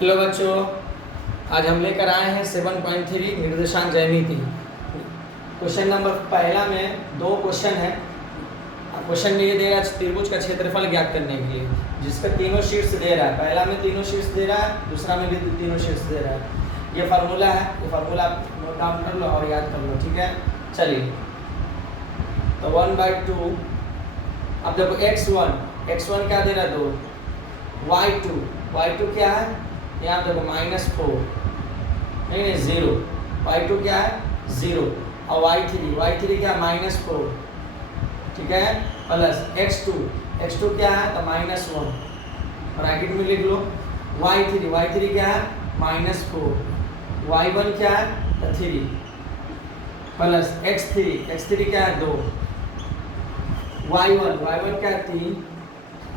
Hello बच्चों, आज हम लेकर आए हैं 7.3 निर्देशांक ज्यामिति। क्वेश्चन नंबर पहला में दो क्वेश्चन है। क्वेश्चन में ये दे रहा है त्रिभुज का क्षेत्रफल ज्ञात करने के लिए, जिसका तीनों शीर्ष दे रहा है। पहला में तीनों शीर्ष दे रहा है, दूसरा में भी तीनों शीर्ष दे रहा है। ये फार्मूला है, ये फार्मूला आप नोट डाउन कर लो और याद कर लो, ठीक है। चलिए, तो 1/2। अब देखो x1 क्या दे रहा है 2, y2 क्या है, यहाँ देखो -4 नहीं 0, y2 क्या है 0 और y3 क्या है -4, ठीक है, प्लस x2 क्या है तो -1, ब्रैकेट में लिख लो। y3 क्या है -4, y1 क्या है तो 3, प्लस x3 क्या है 2, y1 क्या है 3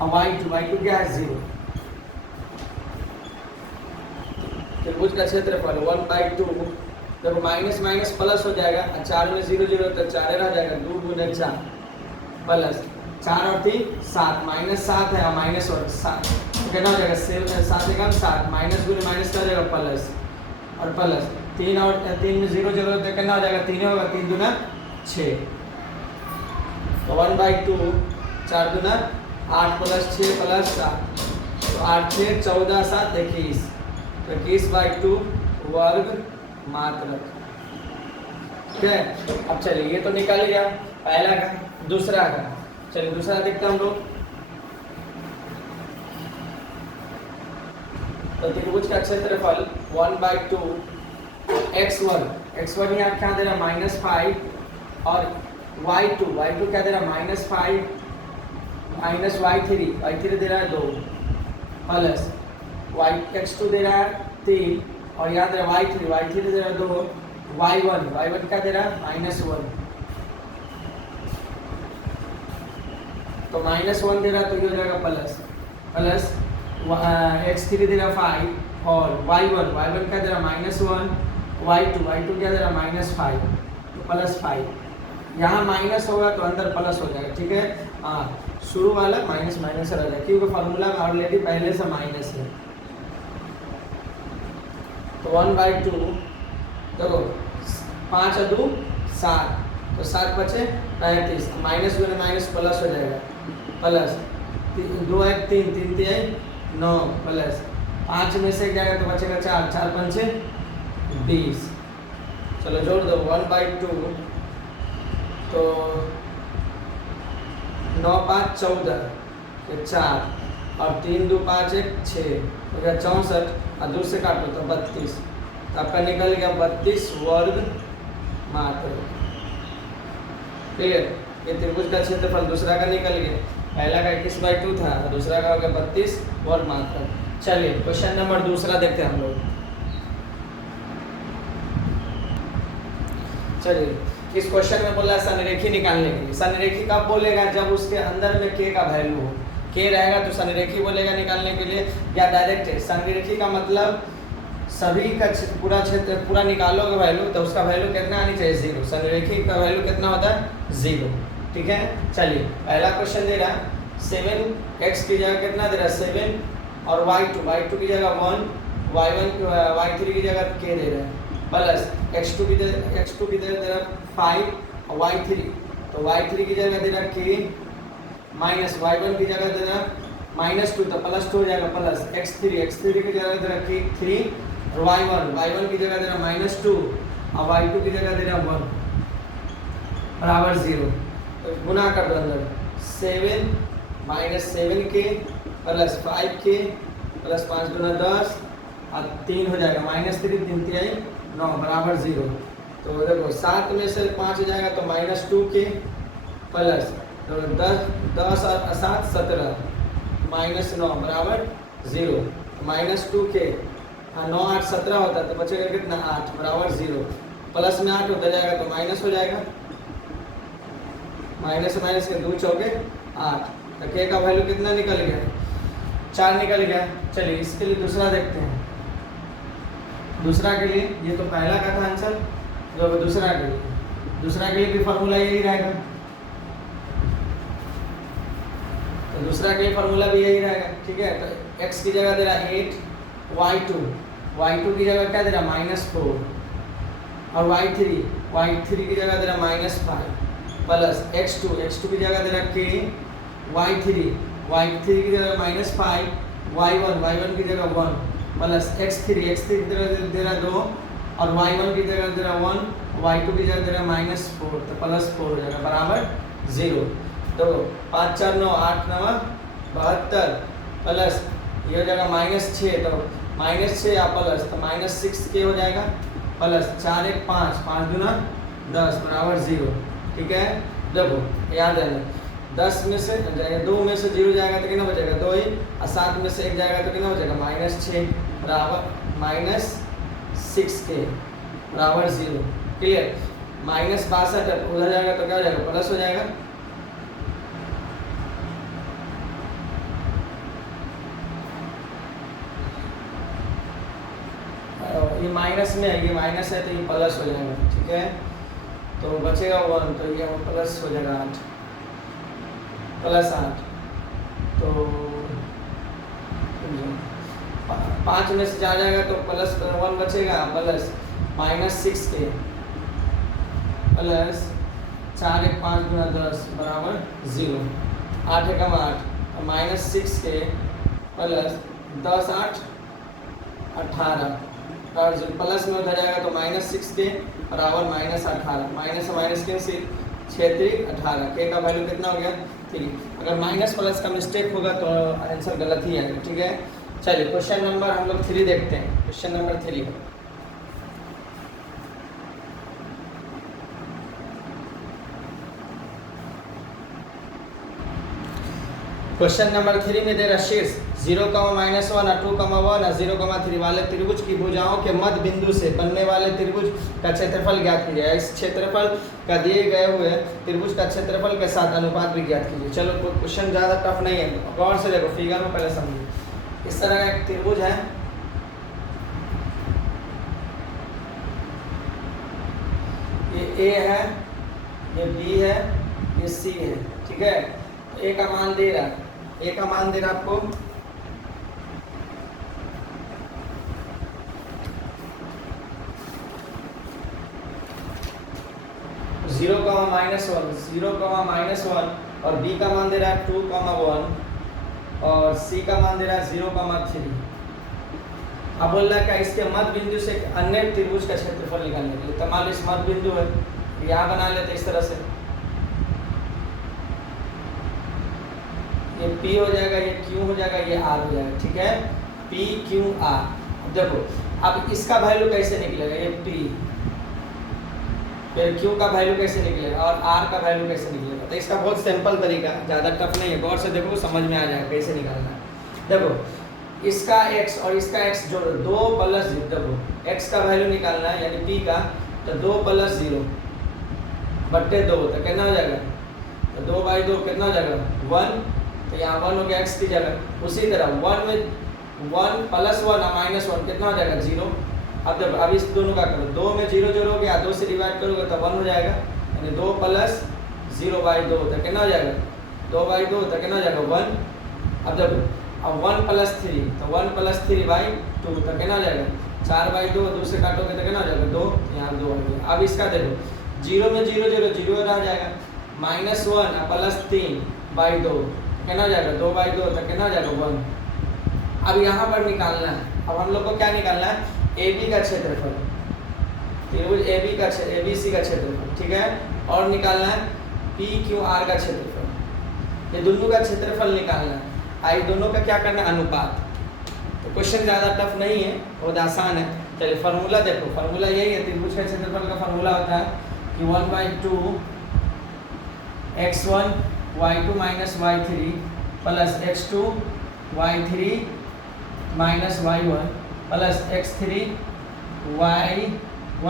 और y2 क्या है 0। त्रिभुज का क्षेत्रफल 1/2, देखो माइनस प्लस हो जाएगा, 4 में 0 0 तो 4 रह जाएगा, 2 गुने 4 प्लस 4 और 3 7, -7 है और -7 तो कितना हो जाएगा 7 एकम 7, माइनस गुने माइनस का हो जाएगा प्लस और प्लस 3 और 3 में 0 0 तो कितना हो जाएगा 3 होगा, 3 दूना 6, तो 1/2 4 दूना 8 प्लस 6 प्लस 7, तो 8 6 14 7 21, तो 21/2 वर्ग मात्रक, ठीक है। अब चलिए, ये तो निकाल लिया पहला का। दूसरा का, चलिए दूसरा देखते हैं हम लोग। तो त्रिभुज का क्षेत्रफल 1/2 x1 यहाँ क्या दे रहा है -5 और y2 क्या दे रहा है -5 माइनस y3 दे रहा है 2 प्लस x2 दे रहा है 3 और यहाँ दे रहा है y3 दे रहा है 2, y1 क्या दे रहा है -1, तो -1 दे रहा है तो ये हो जाएगा प्लस x3 दे रहा है 5 और y1 क्या दे रहा है -1, y2 क्या दे रहा है -5, तो +5, यहाँ माइनस होगा तो अंदर प्लस हो जाएगा, ठीक है। हाँ, शुरू वाला माइनस रह जाएगा क्योंकि फार्मूला में ऑलरेडी पहले से माइनस है। तो 1/2 देखो 5 और 2 7, तो 7 बचे 35, माइनस गुने माइनस प्लस हो जाएगा, प्लस 2 1 3 3 3 9 प्लस 5 में से जाएगा तो बचेगा 4 4 5 20। चलो जोड़ दो 1/2, तो 9 5 14 4 और 3 2 5 1 6 हो गया 64 और 2 से काटो तो 32, तो आपका निकल गया 32 वर्ग मात्रक, ठीक है। ये त्रिभुज का क्षेत्रफल दूसरा का निकल गया, पहला का 21/2 था, दूसरा का हो गया 32 वर्ग मात्रक। चलिए क्वेश्चन नंबर दूसरा देखते हैं हम लोग। चलिए, इस क्वेश्चन में बोला संरेखी निकालने के लिए। संरेखी कब बोलेगा, जब उसके अंदर में k का वैल्यू हो, k रहेगा तो संरेखी बोलेगा निकालने के लिए, या डायरेक्ट है। संरेखी का मतलब सभी का पूरा क्षेत्र पूरा निकालोगे वैल्यू तो उसका वैल्यू कितना आनी चाहिए 0। संरेखी का वैल्यू कितना होता है 0, ठीक है। चलिए, पहला क्वेश्चन दे रहा है 7x की जगह कितना दे रहा है 7 और y2 की जगह 1, y3 की जगह k दे रहा है, प्लस x2 की जगह दे रहा 5 और y3 की जगह दे रहा k, माइनस y1 की जगह दे रहा -2 तो +2 हो जाएगा, प्लस x3 की जगह दे रहा 3 और y1 की जगह दे रहा -2 और y2 की जगह दे रहा 1 बराबर 0। तो गुना कर दो अंदर 7 -7k प्लस 5k प्लस 5 गुना 10 और 3 हो जाएगा -3 3 3 9 बराबर 0। तो देखो 7 में से 5 हो जाएगा तो -2k प्लस 10 और 7 17 -9 बराबर 0, -2k 9 8 17 होता है तो बचेगा कितना 8 बराबर 0, प्लस में 8 होता जाएगा तो माइनस हो जाएगा, माइनस के 2 चौके 8, तो k का वैल्यू कितना निकल गया 4 निकल गया। चलिए इसके लिए दूसरा देखते हैं। दूसरा के लिए, ये तो पहला का था आंसर, तो दूसरा के लिए भी फार्मूला यही रहेगा। तो दूसरा के लिए फार्मूला भी यही रहेगा, ठीक है। तो x की जगह दे रहा है 8 y2 की जगह क्या दे रहा है -4, और y3 की जगह दे रहा है -5 प्लस x2 की जगह दे रहा है k, y3 की जगह -5, y1 की जगह 1 प्लस x3 की जगह दे रहा है 2, और y1 की जगह दे रहा है 1, y2 की जगह दे रहा है -4, तो +4 हो जाएगा बराबर 0। तो 5 4 9 8 9 72 प्लस ये हो जाएगा -6, तो -6 या प्लस तो -6 के हो जाएगा, प्लस 4 1 5 5 दूना 10 बराबर 0। ठीक है, देखो याद है ना, 10 में से जाएगा 2 में से 0 जाएगा तो कितना बचेगा 2 ही, और 7 में से 1 जाएगा तो कितना बचेगा -6 बराबर -6 के बराबर 0। क्लियर, -62 उधर जाएगा तो क्या हो जाएगा प्लस हो जाएगा, ये माइनस में है, ये माइनस है तो ये प्लस हो जाएगा। ठीक है, तो बचेगा 1, तो ये प्लस हो जाएगा 8 +8, तो 5 में से 4 जाएगा तो +1 बचेगा, प्लस -6 के प्लस 4 1 5 गुना 10 बराबर 0, 8 1 8, -6 के प्लस 10 8 18 और प्लस में उधर जाएगा तो -6 के बराबर -18, माइनस से माइनस के 6 3 18, के का वैल्यू कितना हो गया 3। अगर माइनस प्लस का मिस्टेक होगा तो आंसर गलत ही आएगा। ठीक है, चलिए क्वेश्चन नंबर हम लोग 3 देखते हैं। क्वेश्चन नंबर 3, क्वेश्चन नंबर 3 में दे रहा शीर्ष 0, -1 और 2, 1 और 0, 3 वाले त्रिभुज की भुजाओं के मध्य बिंदु से बनने वाले त्रिभुज का क्षेत्रफल ज्ञात कीजिए। इस क्षेत्रफल का दिए गए हुए त्रिभुज का क्षेत्रफल के साथ अनुपात भी ज्ञात कीजिए। चलो क्वेश्चन ज़्यादा टफ नहीं है, गौर से देखो, फिगर में पहले समझिए। इस तरह का एक त्रिभुज है, ये A है, ये B है, ये C है। ठीक है, A का मान दे रहा है, A का मान दे रहा आपको 0, -1 और B का मान दे रहा है 2, 1 और C का मान दे रहा है 0, 3। अब बोल रहा है क्या इसके मध्य बिंदु से अन्य त्रिभुज का क्षेत्रफल निकालने के लिए। तो मान लो इस मध्य बिंदु है, यहाँ बना लेते इस तरह से, ये P हो जाएगा, ये Q हो जाएगा, ये R हो जाएगा। ठीक है, P Q R। देखो अब इसका वैल्यू कैसे निकलेगा, ये P, फिर Q का वैल्यू कैसे निकलेगा और R का वैल्यू कैसे निकलेगा। तो इसका बहुत सिंपल तरीका, ज़्यादा टफ नहीं है, गौर से देखो समझ में आ जाएगा कैसे निकालना है। देखो इसका x और इसका x जोड़ो, 2 + 0, देखो x का वैल्यू निकालना है यानी P का, तो 2 + 0 बट्टे 2, तो कितना हो जाएगा, तो 2/2 कितना हो जाएगा 1, तो यहाँ 1 हो गया x की जगह। उसी तरह 1 में 1 + 1 और -1 कितना हो जाएगा 0। अब देखो अब इस दोनों का करो, 2 में 0 जोड़ोगे या 2 से डिवाइड करोगे तो 1 हो जाएगा, यानी 2 + 0/2, तो कितना हो जाएगा 2/2, तो कितना हो जाएगा 1। अब देखो अब 1 + 3, तो 1 + 3/2, तो कितना हो जाएगा 4/2, 2 से काटोगे तो कितना हो जाएगा 2, यहाँ 2 हो गया। अब इसका देखो 0 में 0 0 रह जाएगा, -1 + 3/2 कितना हो जाएगा 2/2, तो कितना हो जाएगा 1। अब यहाँ पर निकालना है, अब हम लोग को क्या निकालना है, AB का क्षेत्रफल, त्रिभुज ABC का क्षेत्रफल। ठीक है, और निकालना है PQR का क्षेत्रफल, ये दोनों का क्षेत्रफल निकालना है। आई दोनों का क्या करना है, अनुपात। तो क्वेश्चन ज़्यादा टफ नहीं है, बहुत आसान है। चलिए फार्मूला देखो, फार्मूला यही है, त्रिभुज का क्षेत्रफल का फार्मूला होता है कि 1/2 x1 y2 - y3 plus x2 y3 - y1 plus x3 y1 -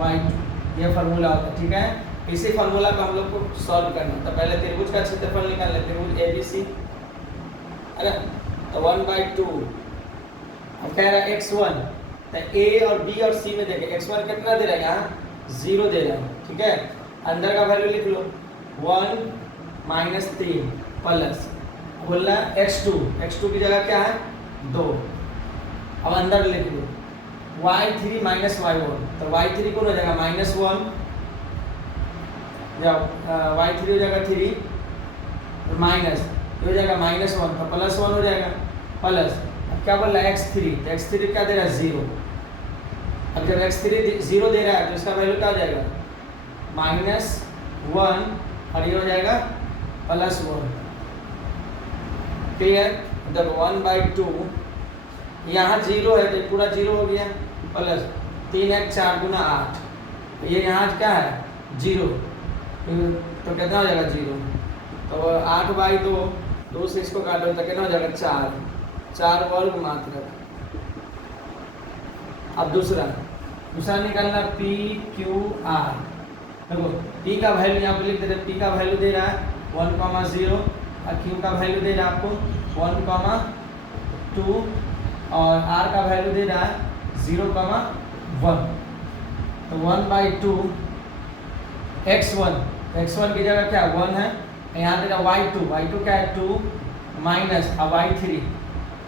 y2, ये फार्मूला होता है। ठीक है, इसी फार्मूला को हम लोग को सॉल्व करना है। तो पहले त्रिभुज का क्षेत्रफल निकाल लेते, त्रिभुज ABC है ना, तो 1/2। अब कह रहा है x1, तो A और B और C में देखें, x1 कितना दे रहा है, यहाँ 0 दे रहा है। ठीक है, अंदर का वैल्यू लिख लो 1 - 3 प्लस बोल रहा है x2 की जगह क्या है 2, अब अंदर लिख लो y3 माइनस y1, तो y3 कौन हो जाएगा -1, या y3 हो जाएगा 3 माइनस हो जाएगा -1, तो +1 हो जाएगा प्लस। अब क्या बोल रहा है x3, तो x3 क्या दे रहा है 0। अब जब x3 0 दे रहा है तो इसका वैल्यू क्या हो जाएगा -1, और ये हो जाएगा +1। क्लियर। जब 1/2 यहाँ 0 है तो पूरा 0 हो गया, प्लस 3x 4 गुना 8, ये यहाँ क्या है 0, तो कितना हो जाएगा 0, तो 8/2, 2 से इसको काटो तो कितना हो जाएगा 4 वर्ग मात्रक। अब दूसरा निकालना PQR। देखो P का वैल्यू यहाँ पे लिख दे रहे, P का वैल्यू दे रहा है 1,0 और Q का वैल्यू दे रहा है आपको 1,2 और R का वैल्यू दे रहा है 0,1। तो 1/2 x1 की जगह क्या 1 है, यहाँ दे रहा y2 क्या है 2 माइनस अब y3,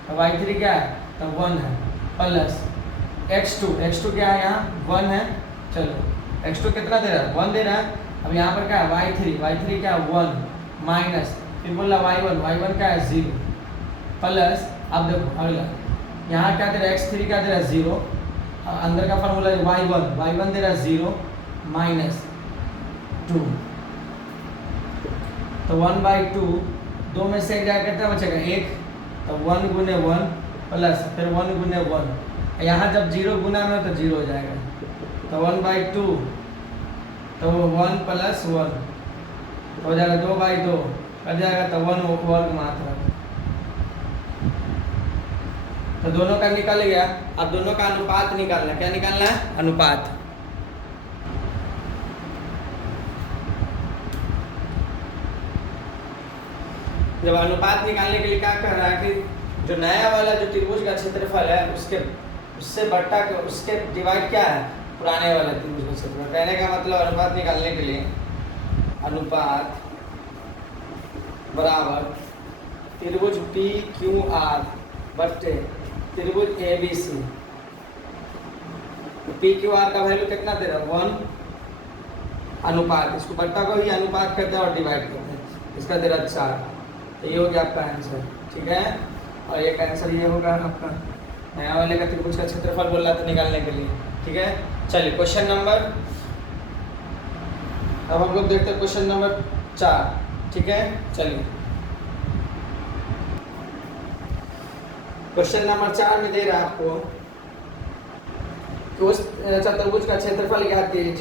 तो y3 क्या है तो 1 है, प्लस x2 क्या है यहाँ 1 है, चलो x2 कितना दे रहा है 1 दे रहा है। अब यहाँ पर क्या है y3 क्या है 1 माइनस, फिर बोला y1 क्या है 0, प्लस अब देखो अगला यहाँ क्या दे रहा है x3 क्या दे रहा है 0, अंदर का फॉर्मूला है y1 दे रहा है 0 माइनस 2, तो 1/2 2 में से एक जाएगा कितना बचेगा 1, तो 1 गुने 1 प्लस फिर 1 गुने 1, यहाँ जब 0 गुना में तो 0 हो जाएगा, तो 1/2 तो 1 + 1 हो जाएगा 2/2 कट जाएगा, तो 1 वर्ग मात्रक। तो दोनों का निकल गया। अब दोनों का अनुपात निकालना है। क्या निकालना है अनुपात। जब अनुपात निकालने के लिए क्या कर रहा है कि जो नया वाला जो त्रिभुज का क्षेत्रफल है उससे बट्टा उसके डिवाइड क्या है पुराने वाला त्रिभुज का क्षेत्रफल। कहने का मतलब अनुपात निकालने के लिए अनुपात बराबर त्रिभुज PQR बट्टे त्रिभुज ABC। PQR का वैल्यू कितना दे रहा है 1 अनुपात, इसको बट्टा को ही अनुपात करते हैं और डिवाइड करते हैं, इसका दे रहा है 4। तो ये हो गया आपका आंसर, ठीक है। और एक आंसर ये होगा आपका नया वाले का त्रिभुज का क्षेत्रफल बोल रहा था निकालने के लिए, ठीक है। चलिए क्वेश्चन नंबर, अब हम लोग देखते हैं क्वेश्चन नंबर 4, ठीक है। चलिए क्वेश्चन नंबर 4 में दे रहा है आपको कि उस चतुर्भुज का क्षेत्रफल ज्ञात कीजिए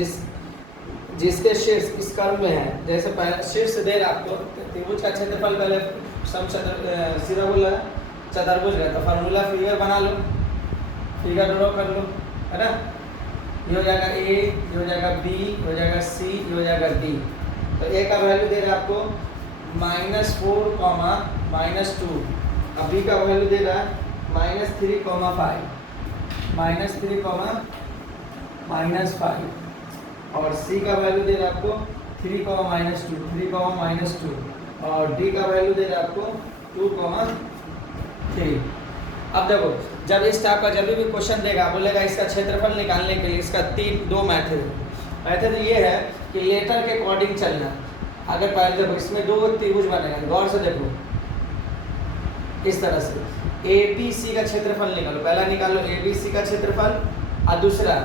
जिसके शीर्ष इस क्रम में है। जैसे पहले शीर्ष दे रहा आपको त्रिभुज का क्षेत्रफल, पहले सीधा बोला चतुर्भुज का, तो फार्मूला फिगर बना लो, फिगर ड्रॉ कर लो, है ना। ये हो जाएगा A, ये हो जाएगा B, ये हो जाएगा C, ये हो जाएगा D। तो A का वैल्यू दे रहा है आपको -4, -2। अब B का वैल्यू दे रहा है -3, -5 और C का वैल्यू दे रहा है आपको 3, -2 और D का वैल्यू दे रहा है आपको 2, 3। अब देखो जब इस टाइप का जब भी क्वेश्चन देगा बोलेगा इसका क्षेत्रफल निकालने के लिए इसका 2 मेथड ये है कि लेटर के अकॉर्डिंग चलना। अगर पहले देखो इसमें 2 त्रिभुज बनेगा, गौर से देखो इस तरह से ABC का क्षेत्रफल निकालो, पहला निकालो ABC का क्षेत्रफल और दूसरा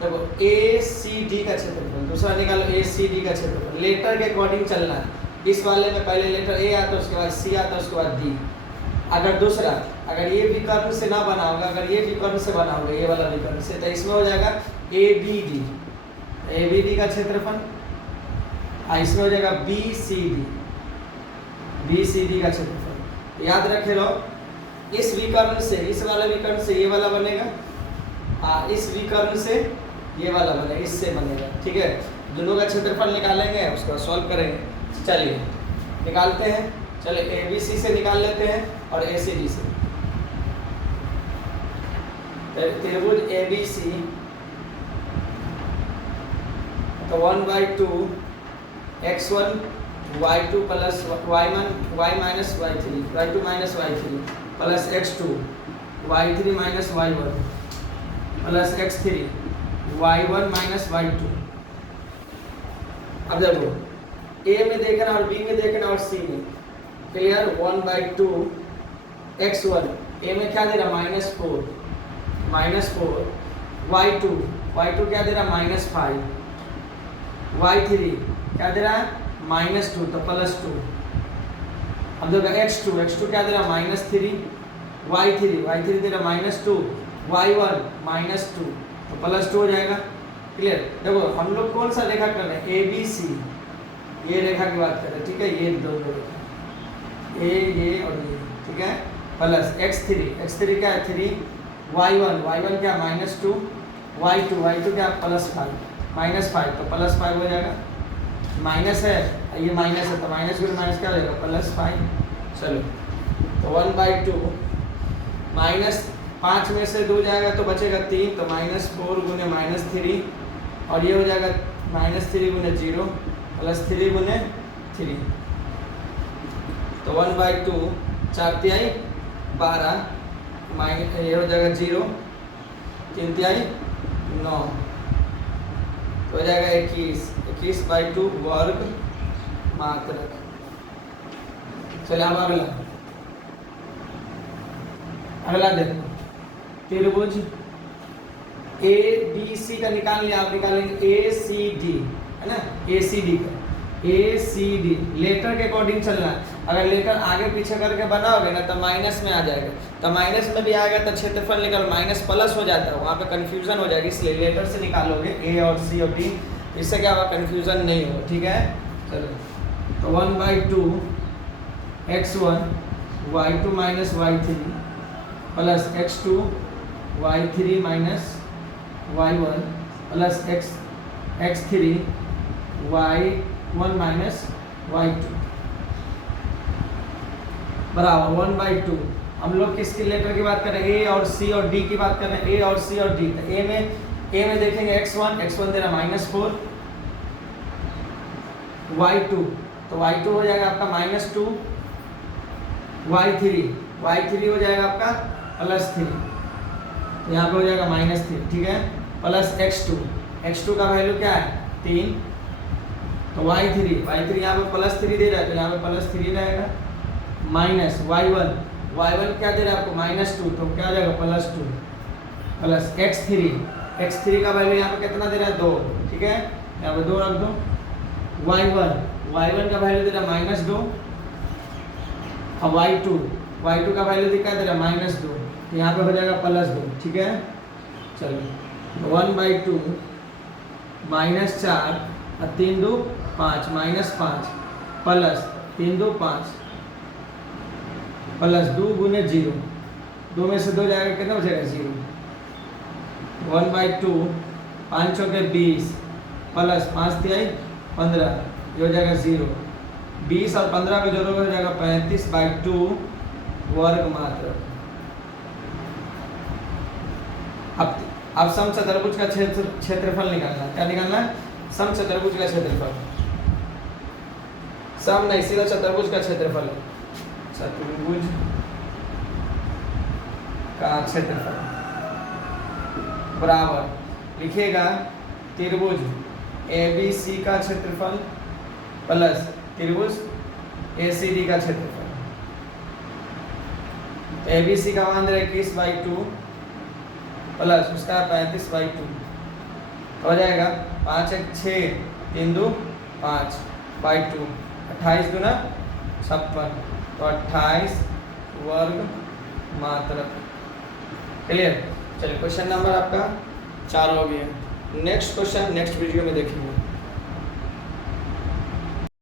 देखो ACD का क्षेत्रफल, दूसरा निकालो ACD का क्षेत्रफल। लेटर के अकॉर्डिंग चलना है। इस वाले में पहले लेटर A आता है, उसके बाद C आता है, उसके बाद D। अगर दूसरा अगर ये विकर्ण से ना बना होगा, अगर ये विकर्ण से बना होगा, ये वाला विकर्ण से, तो इसमें हो जाएगा ABD का क्षेत्रफल, इसमें हो जाएगा BCD का क्षेत्रफल। याद रखे लो इस विकर्ण से इस वाला विकर्ण से ये वाला बनेगा, इस विकर्ण से ये वाला बनेगा, इससे बनेगा, ठीक है। दोनों का क्षेत्रफल निकालेंगे, उसको सॉल्व करेंगे। चलिए निकालते हैं, चलिए ABC से निकाल लेते हैं और ACD से। त्रिभुज ABC तो 1/2 x1 y2 plus y1 y minus y3 y2 minus y3 plus x2 y3 minus y1 plus x3 y1 minus y2। अब देखो a में देखना और b में देखना और c में, क्लियर। 1/2 x1 a में क्या दे रहा -4 y2 क्या दे रहा -5 y3 क्या दे रहा है -2 तो +2। अब देखो x2 क्या दे रहा -3 y3 दे रहा -2 y1 -2 तो +2 हो जाएगा, क्लियर। देखो हम लोग कौन सा रेखा कर रहे हैं, ए बी सी, ये रेखा की बात कर रहे हैं, ठीक है। ये दोनों रेखा ये और ये, ठीक है। प्लस x3 क्या है 3 y1 क्या -2 y2 क्या +5 -5 तो +5 हो जाएगा। माइनस है ये माइनस है तो माइनस गुणे माइनस क्या हो जाएगा +5। चलो तो 1/2 -5 में से 2 जाएगा तो बचेगा 3 तो -4 गुणे -3 और ये हो जाएगा -3 गुणे 0 +3 गुणे 3 तो 1/2 4 तिहाई 12 माइनस ये हो जाएगा 0 3 तिहाई 9 तो हो जाएगा 21/2 वर्ग मात्रक। चलिए अब अगला देखो त्रिभुज ए बी सी का निकाल लिया, आप निकालेंगे ए सी डी, है ना। ए सी डी लेटर के अकॉर्डिंग चलना है। अगर लेटर आगे पीछे करके बनाओगे ना तो माइनस में आ जाएगा, तो माइनस में भी आएगा तो क्षेत्रफल निकल माइनस प्लस हो जाता है, वहाँ पे कंफ्यूजन हो जाएगी, इसलिए लेटर से निकालोगे ए और सी और डी, इससे क्या होगा कंफ्यूजन नहीं हो, ठीक है। चलो तो 1/2 x1 y2 minus y3 plus x2 y3 minus y1 plus x3 y1 minus y2 बराबर 1/2। हम लोग किसकी लेटर की बात कर रहे हैं, ए और सी और डी की बात कर रहे हैं, ए और सी और डी। तो ए में देखेंगे x1 दे रहा -4 y2 तो y2 हो जाएगा आपका -2 y3 हो जाएगा आपका +3 तो यहाँ पे हो जाएगा -3, ठीक है। प्लस x2 का वैल्यू क्या है 3 तो y3 यहाँ पे +3 दे रहा है तो यहाँ पे +3 रहेगा माइनस y1 क्या दे रहा है आपको -2 तो क्या हो जाएगा +2 प्लस x3 का वैल्यू यहाँ पे कितना दे रहा है 2, ठीक है। यहाँ पे 2 रख दो। y1 का वैल्यू दे रहा है -2 और y2 का वैल्यू क्या दे रहा है -2 तो यहाँ पे हो जाएगा +2, ठीक है। चलो 1/2 -4 और 3 2 5 -5 प्लस 3 2 5 प्लस 2 गुने 0, 2 में से 2 जाएगा कितना बचेगा 0। 1/2 5 चौके 20 प्लस 5 तिहाई 15 ये हो जाएगा 0। 20 और 15 को जोड़ोगे हो जाएगा 35/2 वर्ग मात्रक। अब समचतुर्भुज का क्षेत्रफल निकालना है। क्या निकालना है, समचतुर्भुज का क्षेत्रफल। सम नहीं सीधा चतुर्भुज का क्षेत्रफल है, चतुर्भुज का क्षेत्रफल बराबर लिखिएगा त्रिभुज ABC का क्षेत्रफल प्लस त्रिभुज ACD का क्षेत्रफल। ABC का मान 21/2 प्लस उसका 35/2 हो जाएगा 5 1 6 3 2 5/2 28 दूना 56 तो 28 वर्ग मात्रक। क्लियर। चलिए क्वेश्चन नंबर आपका 4 हो गया। नेक्स्ट क्वेश्चन नेक्स्ट वीडियो में देखेंगे।